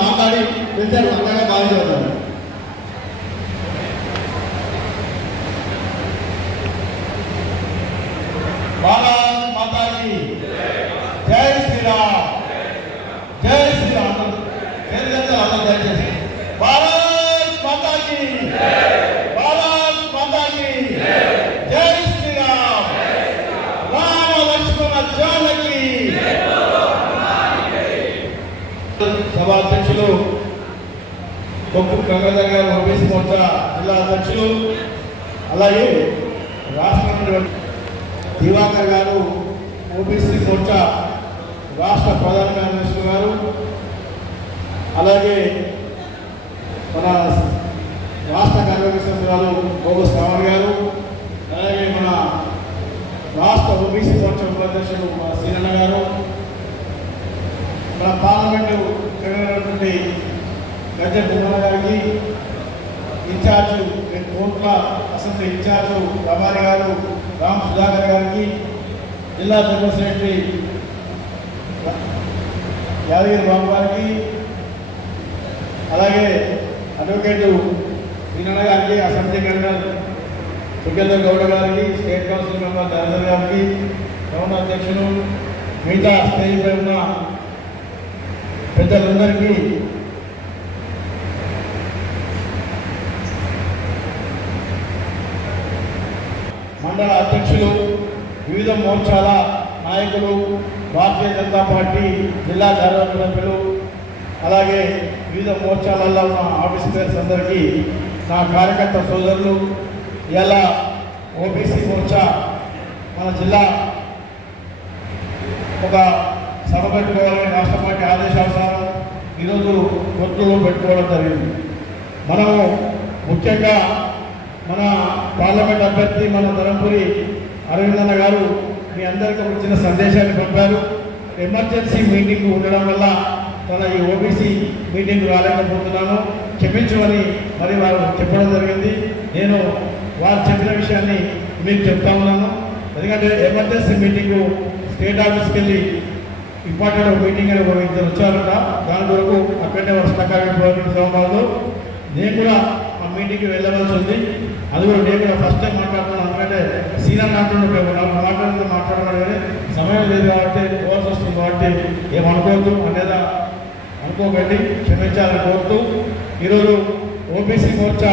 మాట్లాడి వెళ్తారు అంతగా భావించబడతారు. భారత్ మాతాకి జై శ్రీరామ్, జై శ్రీరామ్. అందరూ దయచేసి భారత్ మాతాకి, భారత్ మాతాకి జై శ్రీరామ్, రామ లక్ష్మణ జానకి. సభాధ్యక్షులు కొప్పు గంగాధర్ గారు ఓబీసీ మోర్చా జిల్లా అధ్యక్షులు, అలాగే రాష్ట్ర దివాకర్ గారు ఓబీసీ మోర్చా రాష్ట్ర ప్రధాన కార్యదర్శి గారు, అలాగే మన రాష్ట్ర కార్యదర్శి గారు గోగు శ్రావణ్ గారు, అలాగే మన రాష్ట్ర ఓబీసీ మోర్చా ఉపాధ్యక్షుడు మన సీనన్న గారు, మన పార్లమెంటు జరిగినటువంటి గజ్జల తిరుమల గారికి, ఇన్ఛార్జు కోట్ల అసెంబ్లీ ఇన్ఛార్జు రమారి గారు రామ్ సుధాకర్ గారికి, జిల్లా జనరల్ సెక్రటరీ యాదగిరి బాబు గారికి, అలాగే అడ్వకేటు సీనన్న గారికి, అసెంబ్లీ కన్వీనర్ సుఖేందర్ గౌడ గారికి, స్టేట్ కౌన్సిల్ మెంబర్ నరేందర్ గారికి, గవర్నర్ అధ్యక్షులు, మిగతా స్టేజ్ పై ఉన్న పెద్దలందరికీ మండల అధ్యక్షులు, వివిధ మోర్చాల నాయకులు, భారతీయ జనతా పార్టీ జిల్లా కార్యవర్గ, అలాగే వివిధ మోర్చాలలో ఉన్న ఆఫీసర్స్ అందరికీ నా కార్యకర్త సోదరులు, ఇలా ఓబీసీ మోర్చా మన జిల్లా ఒక సభ పెట్టుకోవాలని రాష్ట్ర పార్టీ ఆదేశానుసారం ఈరోజు కొత్తలో పెట్టుకోవడం జరిగింది. మనము ముఖ్యంగా మన పార్లమెంట్ అభ్యర్థి మన ధర్మపురి అరవిందన్న గారు మీ అందరికీ వచ్చిన సందేశాన్ని పంపారు. ఎమర్జెన్సీ మీటింగ్ ఉండడం వల్ల తన ఈ ఓబీసీ మీటింగ్ రాలేకపోతున్నాను, క్షమించమని మరి వారు చెప్పడం జరిగింది. నేను వారు చెప్పిన విషయాన్ని మీకు చెప్తా ఉన్నాను. ఎందుకంటే ఎమర్జెన్సీ మీటింగు స్టేట్ ఆఫీస్కి వెళ్ళి ఇంపార్టెంట్ మీటింగ్ అని ఇద్దరు వచ్చారట, దాని కొరకు అక్కడే వర్షాకాలంలో నేను కూడా ఆ మీటింగ్కి వెళ్ళవలసి ఉంది. అది కూడా నేను కూడా ఫస్ట్ టైం మాట్లాడుతున్నాను. ఎందుకంటే సీనియర్ మాట్లాడమని కానీ సమయం లేదు కాబట్టి కోర్స్ వస్తుంది కాబట్టి ఏమనుకోవద్దు అనేదా అనుకోకండి, క్షమించాలని కోరుతూ ఈరోజు ఓబీసీ మోర్చా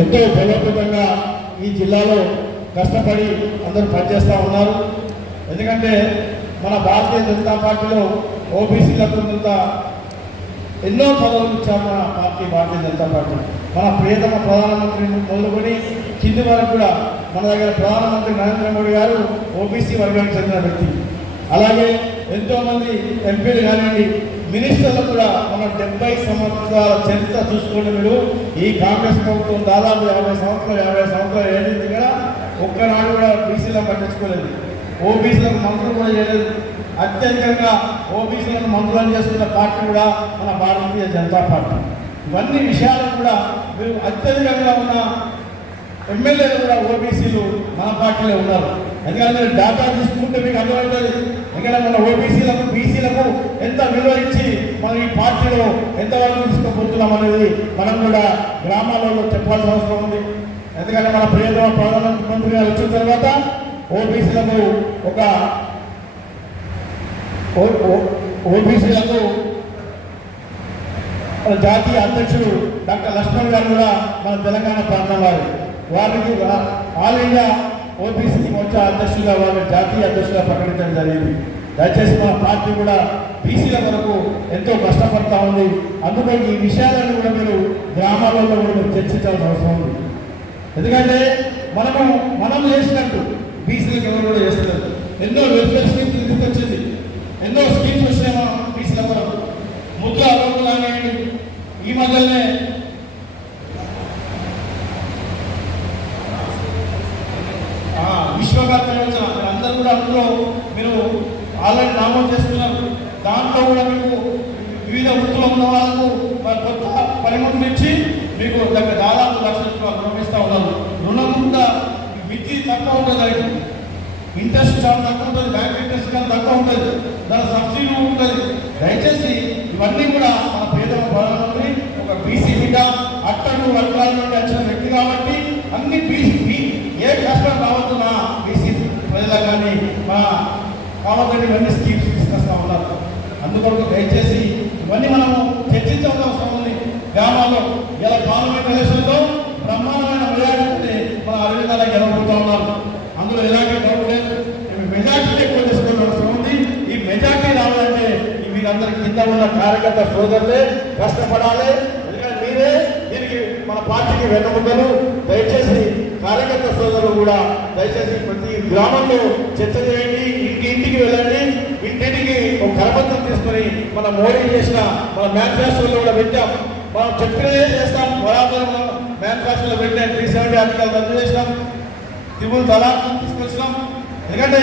ఎంతో బలోపేతంగా ఈ జిల్లాలో కష్టపడి అందరూ పనిచేస్తూ ఉన్నారు. ఎందుకంటే మన భారతీయ జనతా పార్టీలో ఓబీసీలకు ఎన్నో పదవులు ఇచ్చారు మన పార్టీ. భారతీయ జనతా పార్టీ మన ప్రియతమ ప్రధానమంత్రి మొదలుకొని కింది వరకు కూడా మన దగ్గర ప్రధానమంత్రి నరేంద్ర మోడీ గారు ఓబీసీ వర్గానికి చెందిన వ్యక్తి. అలాగే ఎంతోమంది ఎంపీలు కానివ్వండి, మినిస్టర్లు కూడా మన 70 సంవత్సరాల చరిత్ర చూసుకోండి మీరు. ఈ కాంగ్రెస్ ప్రభుత్వం దాదాపు 50 సంవత్సరాలు ఏడింది కదా, ఒక్కనాడు కూడా బీసీలో పట్టించుకోలేదు, ఓబీసీలకు మంత్రులు కూడా చేయలేదు. అత్యధికంగా ఓబీసీలను మంత్రులను చేసుకున్న పార్టీ కూడా మన భారతీయ జనతా పార్టీ. ఇవన్నీ విషయాలు కూడా మీరు అత్యధికంగా ఉన్న ఎమ్మెల్యేలు కూడా ఓబీసీలు మన పార్టీలో ఉన్నారు. ఎందుకంటే మీరు డేటా తీసుకుంటే మీకు అర్థమవుతుంది. ఎందుకంటే మన ఓబీసీలకు బీసీలకు ఎంత విలువ ఇచ్చి మనం ఈ పార్టీలో ఎంతవరకు తీసుకుపోతున్నాం అనేది మనం కూడా గ్రామాలలో చెప్పాల్సిన అవసరం ఉంది. ఎందుకంటే మన ప్రియతమ ప్రధానమంత్రి గారు వచ్చిన తర్వాత ఓబీసీలకు జాతీయ అధ్యక్షుడు డాక్టర్ లక్ష్మణ్ గారు కూడా మన తెలంగాణ ప్రాంతం వారికి ఆల్ ఇండియా ఓబీసీ మోర్చా అధ్యక్షులుగా వారిని జాతీయ అధ్యక్షులుగా ప్రకటించడం జరిగింది. దయచేసి మన పార్టీ కూడా బీసీల వరకు ఎంతో కష్టపడతా ఉంది. అందుకే ఈ విషయాలను కూడా మీరు గ్రామాలలో కూడా మీరు చర్చించాల్సిన అవసరం ఉంది. ఎందుకంటే మనం చేసినట్టు బీసీలకు ఎవరు కూడా చేస్తున్నారు. ఎన్నో వెల్ఫేర్ స్కీమ్స్ తీసుకొచ్చింది, ఎన్నో స్కీమ్స్ వచ్చినాయి మన బీసీల వరకు. ముద్ర అభివృద్ధి కానివ్వండి, ఈ మధ్యనే విశ్వకర్మ యోజన అందరూ కూడా అందులో మీరు ఆల్రెడీ నామోదు చేస్తున్నారు. దాంట్లో కూడా మీకు వివిధ వృత్తులు ఉన్న వాళ్ళకు కొత్త పనిముట్లు ఇచ్చి మీకు దాదాపు ₹1,00,000 రుణం ఇస్తూ ఉన్నారు. రుణం కూడా మితి తక్కువ ఉంటుంది, ఇంట్రెస్ట్ చాలా తక్కువ ఉంటుంది, బ్యాంక్ ఇంట్రెస్ట్ చాలా తక్కువ ఉంటుంది, దాని సబ్సిడీ ఉంటుంది. దయచేసి ఇవన్నీ కూడా మన పేదల ప్రధానమంత్రి ఒక బీసీ బిడ్డ అట్టడు వర్గాల నుండి వచ్చిన వ్యక్తి కాబట్టి అన్ని బీసీ ఏ కష్టం కావద్దు మా బీసీ ప్రజలకు కానీ మా కావద్దని ఇవన్నీ స్కీమ్స్ తీసుకొస్తా ఉన్నారు. అందుకొరకు దయచేసి ఇవన్నీ మనము చర్చించాల్సిన అవసరం ఉంది. గ్రామాల్లో ఇలా పార్లమెంట్ ఎలక్షన్లో బ్రహ్మాండమైన మెజార్టీ మన అరవిందాల గెలవబోతూ ఉన్నారు. అందులో ఎలాంటి డౌట్ లేదు. మెజార్టీ ఎక్కువ చేసుకోవాల్సిన అవసరం ఉంది. ఈ మెజార్టీ రావాలంటే మీరందరి కింద ఉన్న కార్యకర్త సోదరులే కష్టపడాలి. ఎందుకంటే మీరే దీనికి మన పార్టీకి వెన్నముద్దలు. దయచేసి కార్యకర్త సోదరులు కూడా దయచేసి ప్రతి గ్రామంలో చర్చ చేయండి, ఇంటింటికి వెళ్ళండి, ఇంటింటికి ఒక కరపత్రం తీసుకొని మన మోడీ చేసిన మన మేనిఫెస్టోలో కూడా పెట్టాం. మనం చెప్పినదే చేస్తాం. బరాబర్ మేనిఫెస్టోలో పెట్టిన 370 ఆర్టికల్ రద్దు చేసినాం, త్రిపుల్ తలాక్ తీసుకొచ్చినాం. ఎందుకంటే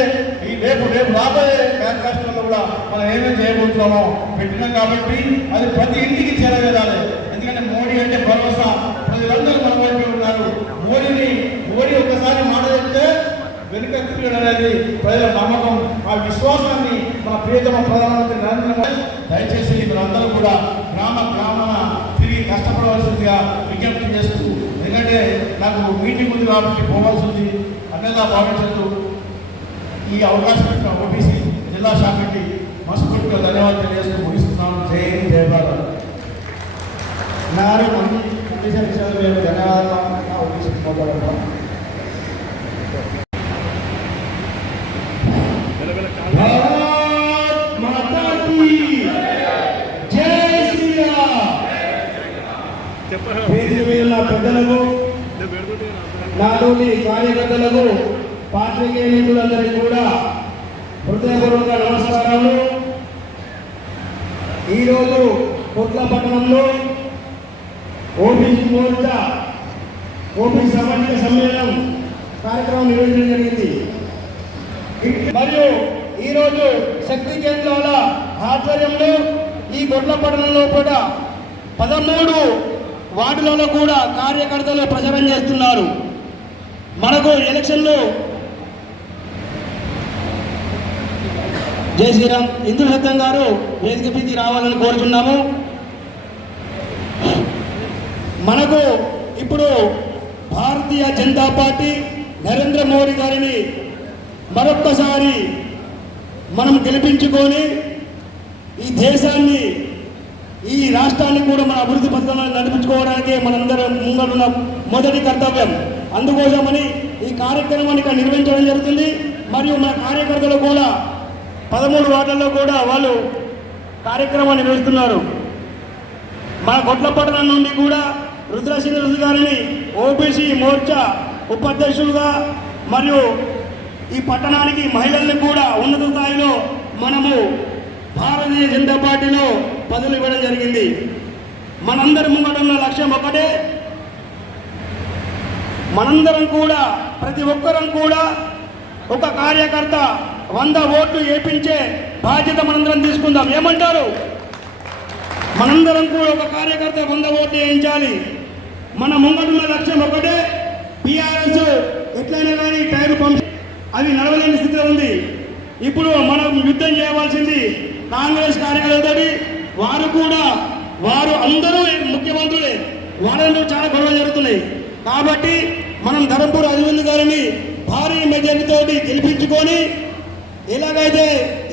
ఈ రేపు రాబోయే మేనిఫెస్టోలో కూడా మనం ఏమేమి చేయబోతున్నామో పెట్టినాం కాబట్టి అది ప్రతి ఇంటికి చేరవేయాలి. ఎందుకంటే మోడీ అంటే భరోసా, ప్రజలందరూ మన వైపు ఉన్నారు. మోడీ ఒక్కసారి మాట చెప్తే వెనుక తిరిగి అనేది ప్రజల నమ్మకం. ఆ విశ్వాసాన్ని మన ప్రియతమ ప్రధానమంత్రి నరేంద్ర మోడీ దయచేసి మీరందరూ కూడా గ్రామాన తిరిగి కష్టపడవలసిందిగా విజ్ఞప్తి చేస్తూ, ఎందుకంటే నాకు మీటింగ్ ఉంది కాబట్టి పోవాల్సి ఉంది. అన్నదా భావించద్దు. ఈ అవకాశం ఇచ్చిన ఓబీసీ జిల్లా శాఖకి మనస్ఫూర్తిగా ధన్యవాదాలు తెలియజేస్తూ ముగిస్తున్నాను. జై హింద్, జై భారత్. ధన్యవాదాలు. ఓబీసీ పెద్దలకు, నాలోని కార్యకర్తలకు, పాత్రికేయ మిత్రులందరికీ కూడా హృదయపూర్వక నమస్కారాలు. ఈరోజు కొట్ల పట్టణంలో ఓబీసీ మోర్చా ఓబీసీ సామాజిక సమ్మేళనం కార్యక్రమం నిర్వహించడం జరిగింది. మరియు ఈరోజు శక్తి కేంద్రాల ఆధ్వర్యంలో ఈ కొట్ల పట్టణంలో కూడా 13 వార్డులలో కూడా కార్యకర్తలు ప్రచారం చేస్తున్నారు. మనకు ఎలక్షన్లో జై శ్రీరామ్ ఇందు సత్యం గారు వేదిక మీదకి రావాలని కోరుతున్నాము. మనకు ఇప్పుడు భారతీయ జనతా పార్టీ నరేంద్ర మోడీ గారిని మరొక్కసారి మనం గెలిపించుకొని ఈ దేశాన్ని, ఈ రాష్ట్రాన్ని కూడా మన అభివృద్ధి పథకాలను నడిపించుకోవడానికే మనందరం ముంగడున్న మొదటి కర్తవ్యం. అందుకోసమని ఈ కార్యక్రమాన్ని ఇక్కడ నిర్వహించడం జరుగుతుంది. మరియు మన కార్యకర్తలు కూడా 13 వార్డుల్లో కూడా వాళ్ళు కార్యక్రమాన్ని నిర్వహిస్తున్నారు. మన కొట్లపట్టణం నుండి కూడా రుద్రశ్రీనివాస్ గారిని ఓబీసీ మోర్చా ఉపాధ్యక్షులుగా మరియు ఈ పట్టణానికి మహిళల్ని కూడా ఉన్నత స్థాయిలో మనము భారతీయ జనతా పార్టీలో పదవులు ఇవ్వడం జరిగింది. మనందరి ముంగడున్న లక్ష్యం ఒకటే, మనందరం కూడా ప్రతి ఒక్కరం కూడా ఒక కార్యకర్త 100 ఓట్లు వేయించే బాధ్యత మనందరం తీసుకుందాం. ఏమంటారు? మనందరం కూడా ఒక కార్యకర్త 100 ఓట్లు వేయించాలి. మన ముంగడున్న లక్ష్యం ఒకటే, ఎట్లయినా కానీ టైర్ పంప్ అవి నడవలేని స్థితిలో ఉంది. ఇప్పుడు మనం యుద్ధం చేయవలసింది కాంగ్రెస్ కార్యకర్తలతోటి. వారు అందరూ ముఖ్యమంత్రులే, వాళ్ళందరూ చాలా గొడవలు జరుగుతున్నాయి. కాబట్టి మనం ధర్మపురి అరవింద్ గారిని భారీ మెజారిటీతో గెలిపించుకొని, ఎలాగైతే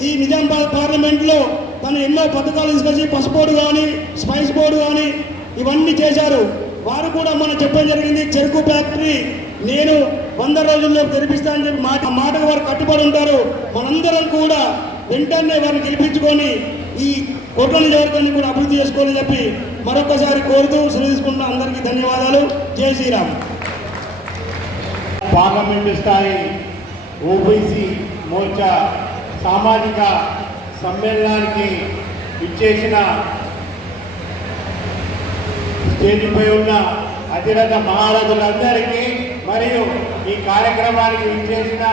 ఈ నిజామాబాద్ పార్లమెంట్లో తను ఎన్నో పథకాలు తీసుకొచ్చి పసుపోడు కానీ స్పైస్ బోర్డు కానీ ఇవన్నీ చేశారు. వారు కూడా మనం చెప్పడం జరిగింది, చెరుకు ఫ్యాక్టరీ నేను 100 రోజుల్లో తెరిపిస్తానని చెప్పి మాటకు వారు కట్టుబడి ఉంటారు. మనందరం కూడా వెంటనే వారిని గెలిపించుకొని ఈ కోట్ల నియోజకవర్గాన్ని కూడా అభివృద్ధి చేసుకోవాలని చెప్పి మరొకసారి కోరుతూ సెలవు తీసుకుంటున్న అందరికీ ధన్యవాదాలు. జై శ్రీరామ్. పార్లమెంటు స్థాయి ఓబీసీ మోర్చా సామాజిక సమ్మేళనానికి ఇచ్చేసిన స్టేజిపై ఉన్న అతిరథ మహారథులందరికీ మరియు ఈ కార్యక్రమానికి ఇచ్చేసిన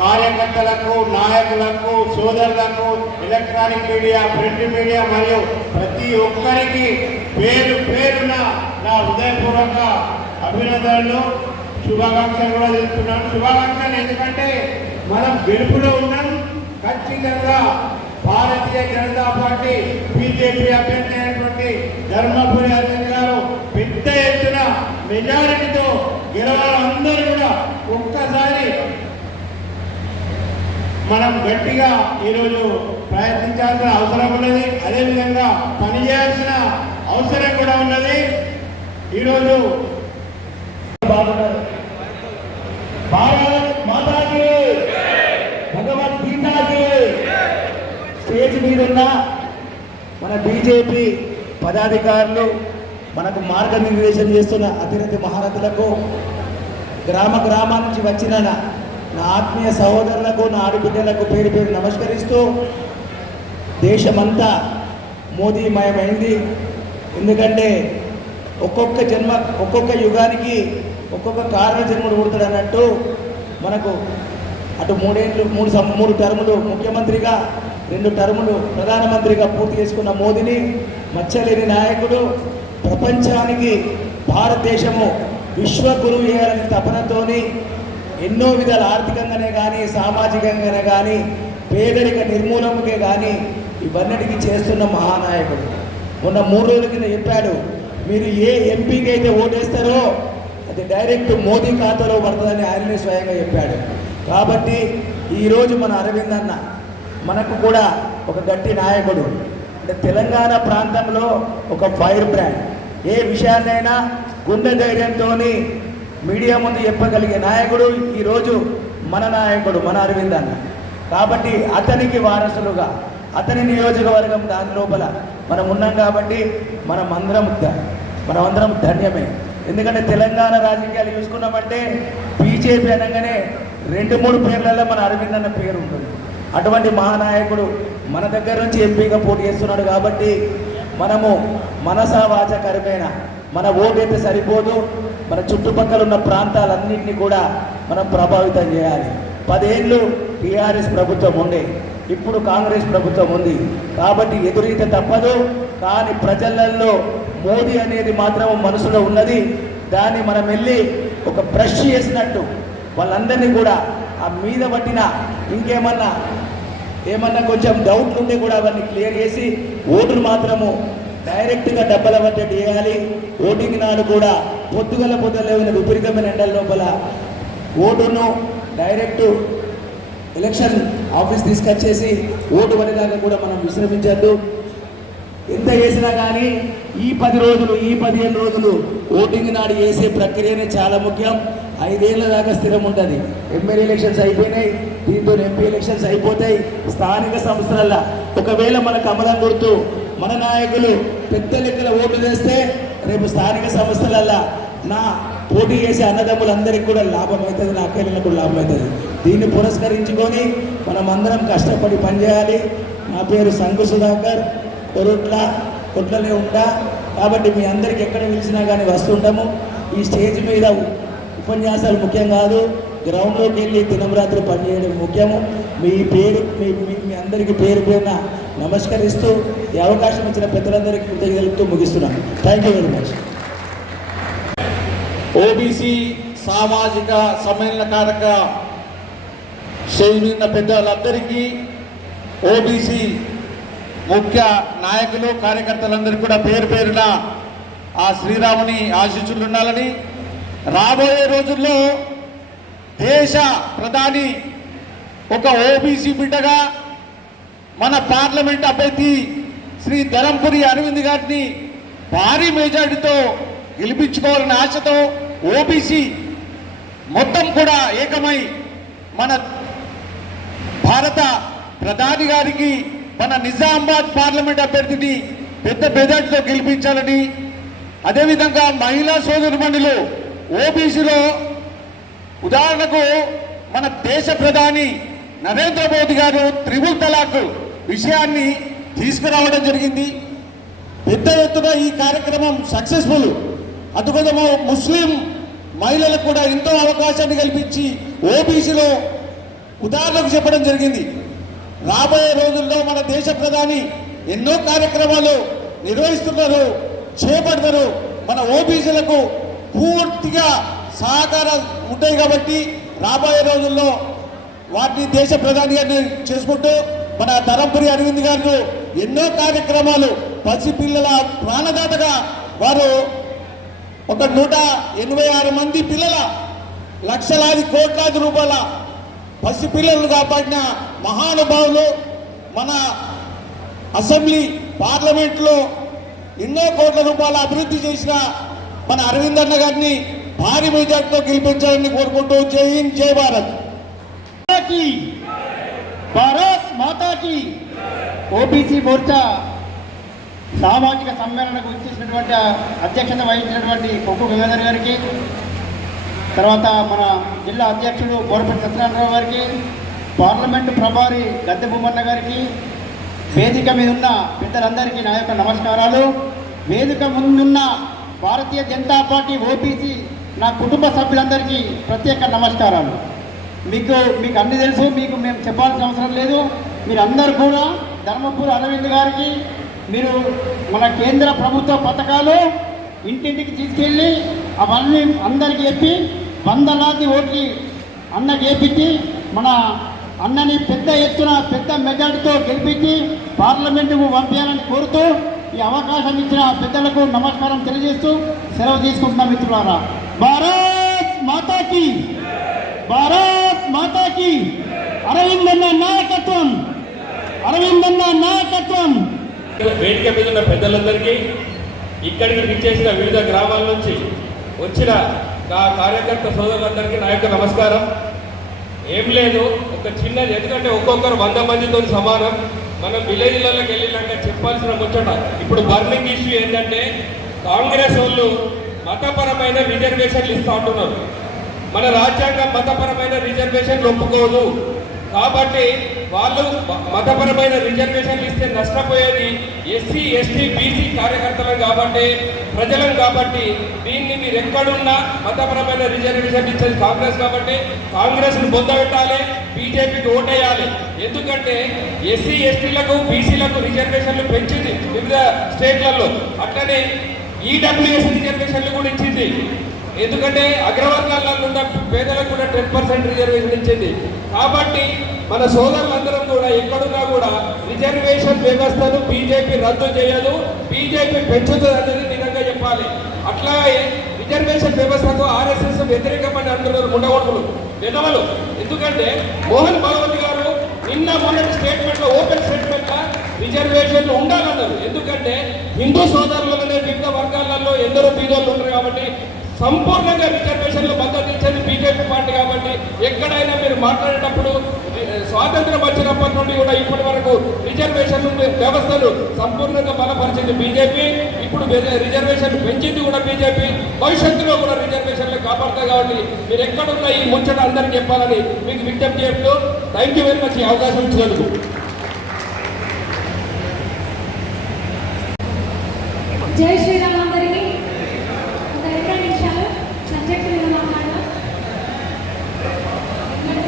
కార్యకర్తలకు, నాయకులకు, సోదరులకు, ఎలక్ట్రానిక్ మీడియా, ప్రింట్ మీడియా మరియు ప్రతి ఒక్కరికి పేరు పేరున నా హృదయపూర్వక అభినందనలు, శుభాకాంక్షలు కూడా తెలుపుతున్నాను. శుభాకాంక్షలు ఎందుకంటే మనం గెలుపులో ఉన్నాం. ఖచ్చితంగా భారతీయ జనతా పార్టీ బీజేపీ అభ్యర్థి అయినటువంటి ధర్మపురి అరవింద్ గారు పెద్ద ఎత్తున మెజారిటీతో గెలవాలందరూ కూడా ఒక్కసారి మనం గట్టిగా ఈరోజు ప్రయత్నించాల్సిన అవసరం ఉన్నది. అదేవిధంగా పనిచేయాల్సిన అవసరం కూడా ఉన్నది. ఈరోజు భారత్ మాతాకి, భగవద్గీతకి స్టేజ్ మీద ఉన్న మన బీజేపీ పదాధికారులు, మనకు మార్గనిర్దేశం చేస్తున్న అతిరథి మహారథులకు, గ్రామ గ్రామాల నుంచి వచ్చిన నా ఆత్మీయ సహోదరులకు, నా ఆడబిడ్డలకు పేరు పేరు నమస్కరిస్తూ, దేశమంతా మోదీమయమైంది. ఎందుకంటే ఒక్కొక్క యుగానికి ఒక్కొక్క కారణ జన్ముడు పుడతాడు అన్నట్టు మనకు అటు 3 టర్ములు ముఖ్యమంత్రిగా, 2 టర్ములు ప్రధానమంత్రిగా పూర్తి చేసుకున్న మోదీని మచ్చలేని నాయకుడు, ప్రపంచానికి భారతదేశము విశ్వగురువు చేయాలని తపనతోని ఎన్నో విధాలు ఆర్థికంగానే కానీ, సామాజికంగానే కానీ, పేదరిక నిర్మూలనకే కానీ ఇవన్నిటికీ చేస్తున్న మహానాయకుడు. మొన్న 3 రోజుల కింద చెప్పాడు, మీరు ఏ ఎంపీకి అయితే ఓటేస్తారో అది డైరెక్ట్ మోదీ ఖాతాలో పడుతుందని ఆయననే స్వయంగా చెప్పాడు. కాబట్టి ఈరోజు మన అరవింద్ అన్న మనకు కూడా ఒక గట్టి నాయకుడు. అంటే తెలంగాణ ప్రాంతంలో ఒక ఫైర్ బ్రాండ్. ఏ విషయాన్నైనా గుండె ధైర్యంతో మీడియా ముందు చెప్పగలిగే నాయకుడు ఈరోజు మన నాయకుడు, మన అరవింద్ అన్న. కాబట్టి అతనికి వారసులుగా, అతని నియోజకవర్గం దాని లోపల మనం ఉన్నాం. కాబట్టి మనమందరం ధన్యమే. ఎందుకంటే తెలంగాణ రాజకీయాలు చూసుకున్నామంటే బీజేపీ అనగానే 2-3 పేర్లలో మన అరవింద్ అన్న పేరు ఉంటుంది. అటువంటి మహానాయకుడు మన దగ్గర నుంచి ఎంపీగా పోటీ చేస్తున్నాడు. కాబట్టి మనము మనసా వాచ కర్మేణ మన ఓటైతే సరిపోదు, మన చుట్టుపక్కల ఉన్న ప్రాంతాలన్నింటినీ కూడా మనం ప్రభావితం చేయాలి. 10 ఏళ్ళు టీఆర్ఎస్ ప్రభుత్వం ఉండే, ఇప్పుడు కాంగ్రెస్ ప్రభుత్వం ఉంది. కాబట్టి ఎదురీత తప్పదు. కానీ ప్రజలలో మోదీ అనేది మాత్రం మనసులో ఉన్నది. దాన్ని మనం వెళ్ళి ఒక బ్రష్ చేసినట్టు వాళ్ళందరినీ కూడా ఆ మీద పట్టిన ఏమన్నా కొంచెం డౌట్లు ఉంటే కూడా అవన్నీ క్లియర్ చేసి ఓటును మాత్రము డైరెక్ట్గా డబ్బల బడ్జెట్ వేయాలి. ఓటింగ్ నాడు కూడా పొద్దుగల విపరీతమైన ఎండల లోపల ఓటును డైరెక్ట్ ఎలక్షన్ ఆఫీస్ తీసుకొచ్చేసి ఓటు పడేదాకా కూడా మనం విశ్రమించద్దు. ఎంత చేసినా కానీ ఈ 10 రోజులు, ఈ 15 రోజులు ఓటింగ్ నాడు వేసే ప్రక్రియనే చాలా ముఖ్యం. 5 ఏళ్ళ దాకా స్థిరం ఉంటుంది. ఎమ్మెల్యే ఎలక్షన్స్ అయిపోయినాయి, దీంతో ఎంపీ ఎలక్షన్స్ అయిపోతాయి. స్థానిక సంస్థలల్లో ఒకవేళ మన కమలం గుర్తు మన నాయకులు పెద్ద లెక్కల ఓట్లు చేస్తే రేపు స్థానిక సంస్థలల్లో నా పోటీ చేసే అన్నదమ్ములందరికీ కూడా లాభం అవుతుంది, నా అక్కలకు కూడా లాభం అవుతుంది. దీన్ని పురస్కరించుకొని మనం అందరం కష్టపడి పనిచేయాలి. నా పేరు సంగు సుధాకర్, కొట్లనే ఉంటా. కాబట్టి మీ అందరికి ఎక్కడ పిలిచినా కానీ వస్తుంటాము. ఈ స్టేజ్ మీద ఉపన్యాసాలు ముఖ్యం కాదు, గ్రౌండ్లోకి వెళ్ళి దినంరాత్రి పనిచేయడం ముఖ్యము. మీ అందరికీ పేరు పేరున నమస్కరిస్తూ ఈ అవకాశం ఇచ్చిన పెద్దలందరికీ కృతజ్ఞతలతో ముగిస్తున్నాను. Thank you very much. OBC సామాజిక సమ్మేళనకారక చేయున్న పెద్దలందరికీ, ఓబీసీ ముఖ్య నాయకులు కార్యకర్తలందరికీ కూడా పేరు పేరున ఆ శ్రీరాముని ఆశీస్సులు ఉండాలని, రాబోయే రోజుల్లో దేశ ప్రధాని ఒక ఓబీసీ బిడ్డగా మన పార్లమెంట్ అభ్యర్థి శ్రీ ధరంపురి అరవింద్ గారిని భారీ మెజార్టీతో గెలిపించుకోవాలనే ఆశతో ఓబీసీ మొత్తం కూడా ఏకమై మన భారత ప్రధాని గారికి మన నిజామాబాద్ పార్లమెంట్ అభ్యర్థిని పెద్ద మెజార్టీతో గెలిపించాలని, అదేవిధంగా మహిళా సోదరుమణులు ఓబీసీలో ఉదాహరణకు మన దేశ ప్రధాని నరేంద్ర మోదీ గారు త్రిపుల్ తలాక్ విషయాన్ని తీసుకురావడం జరిగింది. పెద్ద ఎత్తున ఈ కార్యక్రమం సక్సెస్ఫుల్. అందుకోసము ముస్లిం మహిళలకు కూడా ఎంతో అవకాశాన్ని కల్పించి ఓబీసీలో ఉదాహరణకు చెప్పడం జరిగింది. రాబోయే రోజుల్లో మన దేశ ప్రధాని ఎన్నో కార్యక్రమాలు నిర్వహిస్తున్నారు, చేపడతారు. మన ఓబీసీలకు పూర్తిగా సహకారం ఉంటాయి కాబట్టి రాబోయే రోజుల్లో వాటిని దేశ ప్రధాని గారిని చేసుకుంటూ మన ధరంపురి అరవింద్ గారు ఎన్నో కార్యక్రమాలు పసిపిల్లల ప్రాణదాతగా వారు ఒక 186 మంది పిల్లల లక్షలాది కోట్లాది రూపాయల పసిపిల్లలు కాపాడిన మహానుభావులు. మన అసెంబ్లీ పార్లమెంట్లో ఎన్నో కోట్ల రూపాయల అభివృద్ధి చేసిన మన అరవింద్ అన్న గారిని భారీ మెజార్టీతో గెలిపించాలని కోరుకుంటూ జై హింద్, జై భారత్. భారత్ మాతాకి. ఓబీసీ మోర్చా సామాజిక సమ్మేళనకు ఇచ్చేసినటువంటి అధ్యక్షత వహించినటువంటి కొక్కు గంగాధర్ గారికి, తర్వాత మన జిల్లా అధ్యక్షుడు బోరపల్లి సత్యనారాయణరావు గారికి, పార్లమెంటు ప్రభారి గద్దె బొమ్మన్న గారికి, వేదిక మీద ఉన్న పెద్దలందరికీ నా యొక్క నమస్కారాలు. వేదిక ముందున్న భారతీయ జనతా పార్టీ ఓబీసీ నా కుటుంబ సభ్యులందరికీ ప్రత్యేక నమస్కారాలు. మీకు అన్ని తెలుసు, మీకు మేము చెప్పాల్సిన అవసరం లేదు. మీరందరూ కూడా ధర్మపురి అరవింద్ గారికి మీరు మన కేంద్ర ప్రభుత్వ పథకాలు ఇంటింటికి తీసుకెళ్ళి అవన్నీ అందరికీ చెప్పి 100,000 ఓట్లు అన్నకి వేపించి మన అన్నని పెద్ద ఎత్తున పెద్ద మెజార్టీతో గెలిపించి పార్లమెంటుకు పంపించాలని కోరుతూ ఈ అవకాశం ఇచ్చిన పెద్దలకు నమస్కారం తెలియజేస్తూ సెలవు తీసుకుంటున్నాం మిత్రులారా. భారత్ మాతాకి, భారత్ మాతాకి. అరవిందన్న నాయకత్వం, అరవిందన్న నాయకత్వం. వేదిక మీద ఉన్న పెద్దలందరికీ, ఇక్కడికి విచ్చేసిన వివిధ గ్రామాల నుంచి వచ్చిన నా కార్యకర్త సోదరులందరికీ నా యొక్క నమస్కారం. ఏం లేదు, ఒక చిన్నది, ఎందుకంటే ఒక్కొక్కరు 100 మందితో సమానం. మనం విలేజ్లలోకి వెళ్ళినాక చెప్పాల్సిన ముచ్చట. ఇప్పుడు బర్నింగ్ ఇష్యూ ఏంటంటే కాంగ్రెస్ వాళ్ళు మతపరమైన రిజర్వేషన్లు ఇస్తూ ఉంటున్నారు. మన రాజ్యాంగం మతపరమైన రిజర్వేషన్లు ఒప్పుకోదు. కాబట్టి వాళ్ళు మతపరమైన రిజర్వేషన్లు ఇస్తే నష్టపోయేది ఎస్సీ, ఎస్టీ, బీసీ కార్యకర్తలం కాబట్టి, ప్రజలం కాబట్టి, దీన్ని మీరు ఎక్కడున్నా మతపరమైన రిజర్వేషన్ ఇచ్చేది కాంగ్రెస్ కాబట్టి కాంగ్రెస్ను బొందబెట్టాలి, బీజేపీకి ఓటేయాలి. ఎందుకంటే ఎస్సీ, ఎస్టీలకు, బీసీలకు రిజర్వేషన్లు పెంచింది వివిధ స్టేట్లలో. అట్లనే ఈడబ్ల్యూఎస్ రిజర్వేషన్లు కూడా ఇచ్చింది. ఎందుకంటే అగ్రవర్గాలలో ఉన్న పేదలకు కూడా 10% రిజర్వేషన్ ఇచ్చింది. కాబట్టి మన సోదరులందరం కూడా ఎక్కడున్నా కూడా రిజర్వేషన్ వ్యవస్థను బీజేపీ రద్దు చేయదు, బీజేపీ పెంచుతుంది అనేది నిజంగా చెప్పాలి. అట్లాగే రిజర్వేషన్ వ్యవస్థకు ఆర్ఎస్ఎస్ వ్యతిరేకమని అంటున్నారు ముండగొట్టులు, విధవలు. ఎందుకంటే మోహన్ భగవత్ గారు నిన్న మొన్నటి స్టేట్మెంట్లో, ఓపెన్ స్టేట్మెంట్లో రిజర్వేషన్లు ఉండాలన్నారు. ఎందుకంటే హిందూ సోదరులనే వివిధ వర్గాలలో ఎందరో బీదోళ్ళు ఉన్నారు కాబట్టి సంపూర్ణంగా రిజర్వేషన్లు మద్దతు ఇచ్చేది బీజేపీ పార్టీ. కాబట్టి ఎక్కడైనా మీరు మాట్లాడేటప్పుడు స్వాతంత్రం వచ్చినప్పటి నుండి కూడా ఇప్పటి వరకు రిజర్వేషన్ వ్యవస్థను సంపూర్ణంగా బలపరిచింది బీజేపీ. ఇప్పుడు రిజర్వేషన్ పెంచింది కూడా బీజేపీ. భవిష్యత్తులో కూడా రిజర్వేషన్లు కాపాడుతాయి. కాబట్టి మీరు ఎక్కడున్నా ఈ ముచ్చట అందరికీ చెప్పాలని మీకు విజ్ఞప్తి చేస్తూ థ్యాంక్ యూ వెరీ మచ్ ఈ అవకాశం ఇచ్చినందుకు. జై శ్రీరామ్. అందరికీ ఒక 2 నిమిషాలు సబ్జెక్ట్ మీద మాట్లాడదాం.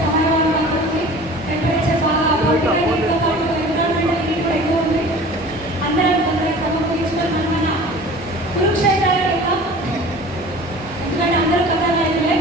సమయం కాబట్టి టెంపరేచర్ బాగా పొలిటికల్తో పాటు ఎన్విరాన్మెంటల్ హీట్ కూడా ఎక్కువ ఉంది. అందరం సమకూర్చుకొని మన కురుక్షేత్రాలు వెళ్తాం. ఎందుకంటే అందరూ కథలు అయితే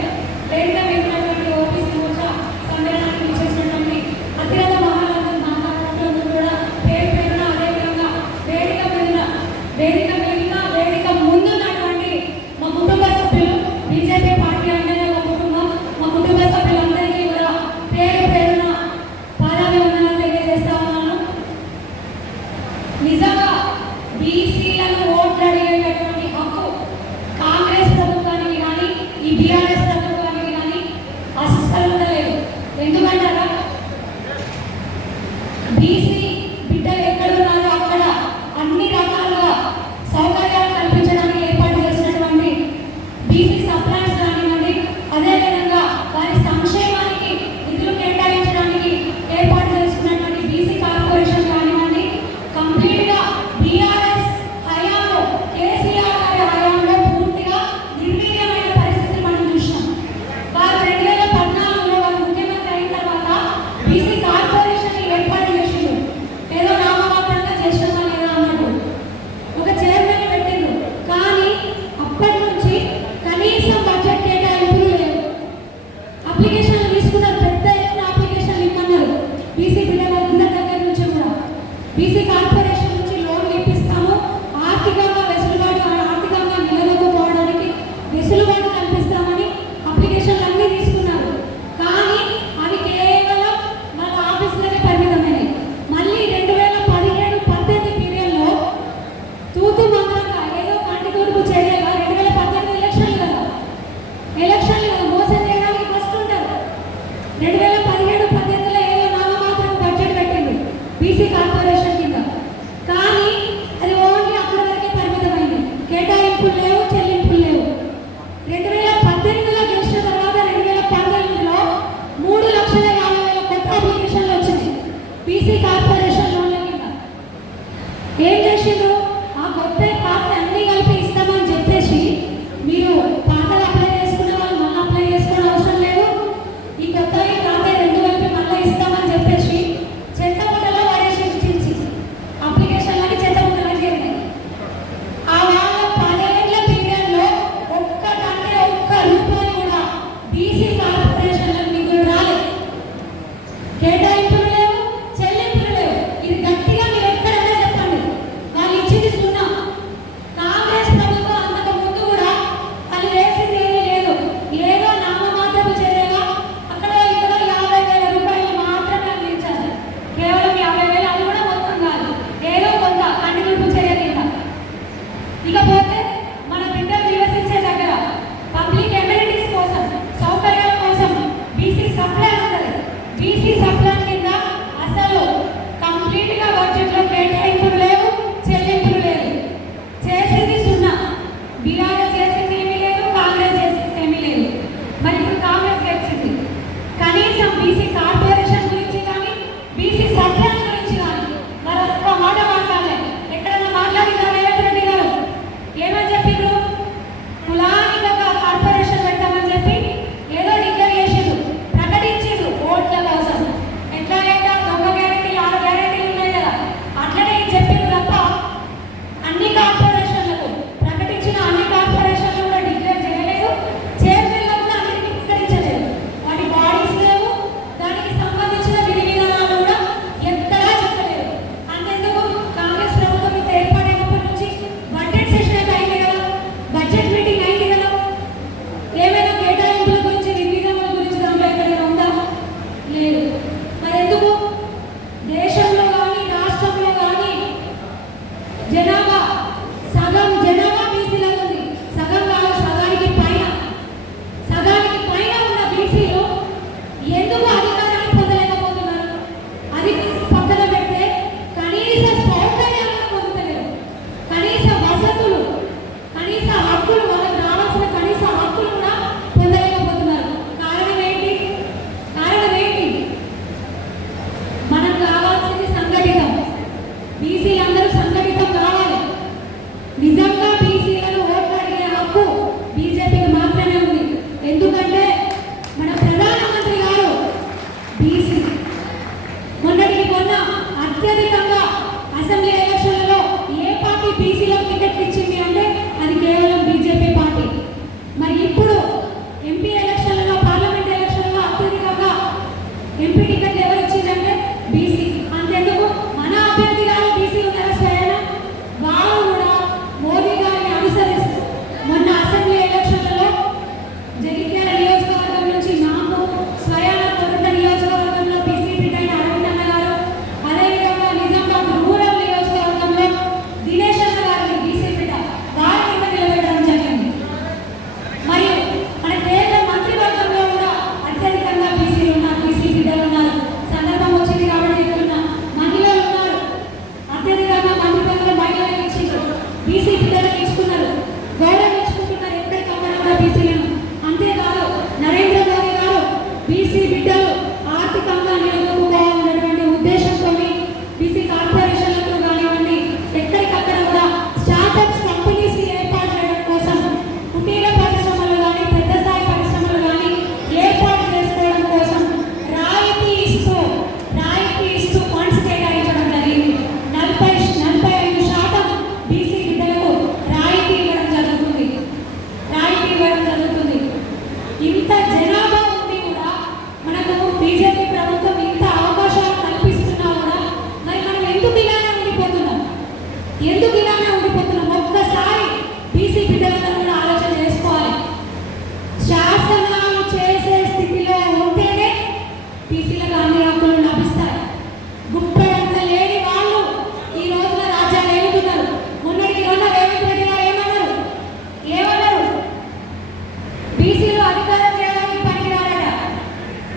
అధికారం చేయడానికి పనికిరారట,